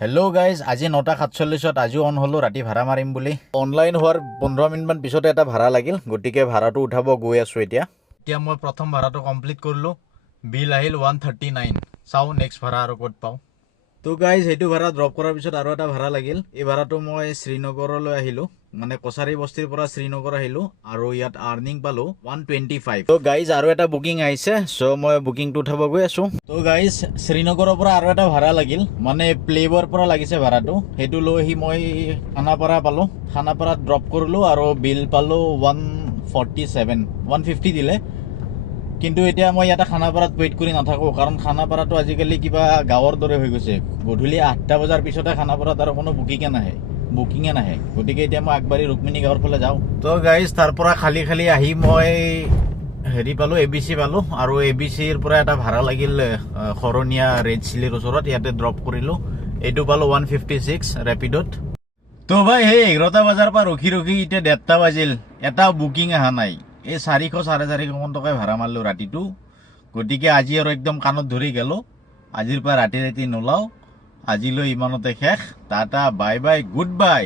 Hello' guys, আজি 9:47 আজিও on হ'লোঁ ৰাতি ভাড়া মাৰিম বুলি। অনলাইন হোৱাৰ 15 মিনিটমান পিছতে এটা ভাড়া লাগিল, গতিকে ভাড়াটো উঠাব গৈ আছোঁ এতিয়া। মই প্ৰথম ভাড়াটো কমপ্লিট কৰিলোঁ, বিল আহিল 139। চাওঁ নেক্সট ভাড়া আৰু ক'ত পাওঁ। তো গাইজ, সেইটো ভাড়া ড্ৰপ কৰাৰ পিছত আৰু এটা ভাড়া লাগিল। এই ভাড়াটো মই শ্ৰীনগৰলৈ আহিলোঁ, মানে কছাৰী বস্তিৰ পৰা শ্ৰীনগৰ আহিলোঁ আৰু ইয়াত আৰ্নিং পালোঁ 125। তো গাইজ, আৰু এটা বুকিং আহিছে, চ' মই বুকিংটো উঠাব গৈ আছোঁ। তো গাইজ, শ্ৰীনগৰৰ পৰা আৰু এটা ভাড়া লাগিল, মানে প্লেবৰ পৰা লাগিছে ভাড়াটো। সেইটো লৈ আহি মই খানাপাৰা পালোঁ, খানাপাৰাত ড্ৰপ কৰিলোঁ আৰু বিল পালোঁ 150 দিলে। কিন্তু এতিয়া মই ইয়াতে খানাপাৰাত ৱেইট কৰি নাথাকোঁ, কাৰণ খানাপাৰাটো আজিকালি কিবা গাঁৱৰ দৰে হৈ গৈছে। গধূলি 8টা বজাৰ পিছতে খানাপাৰাত আৰু কোনো বুকিঙে নাহে। গতিকে এতিয়া মই আগবাঢ়ি ৰুক্মিণী গাঁৱৰ ফালে যাওঁ। তো গাইজ, তাৰ পৰা খালি আহি মই পালোঁ, ABC পালোঁ, আৰু ABCৰ পৰা এটা ভাড়া লাগিল শৰণীয়া ৰেড চিলিৰ ওচৰত, ইয়াতে ড্ৰপ কৰিলোঁ। এইটো পালোঁ 156 ৰেপিডত। তো ভাই, সেই 11টা বজাৰ পৰা ৰখি এতিয়া 1:30 বাজিল, এটাও বুকিং অহা নাই। এই 400-450 টকাই ভাড়া মাৰিলোঁ ৰাতিটো। গতিকে আজি আৰু একদম কাণত ধৰি গেলোঁ, আজিৰ পৰা ৰাতি নোলাওঁ। আজিলৈ ইমানতে শেষ। Tata, bye bye, good bye.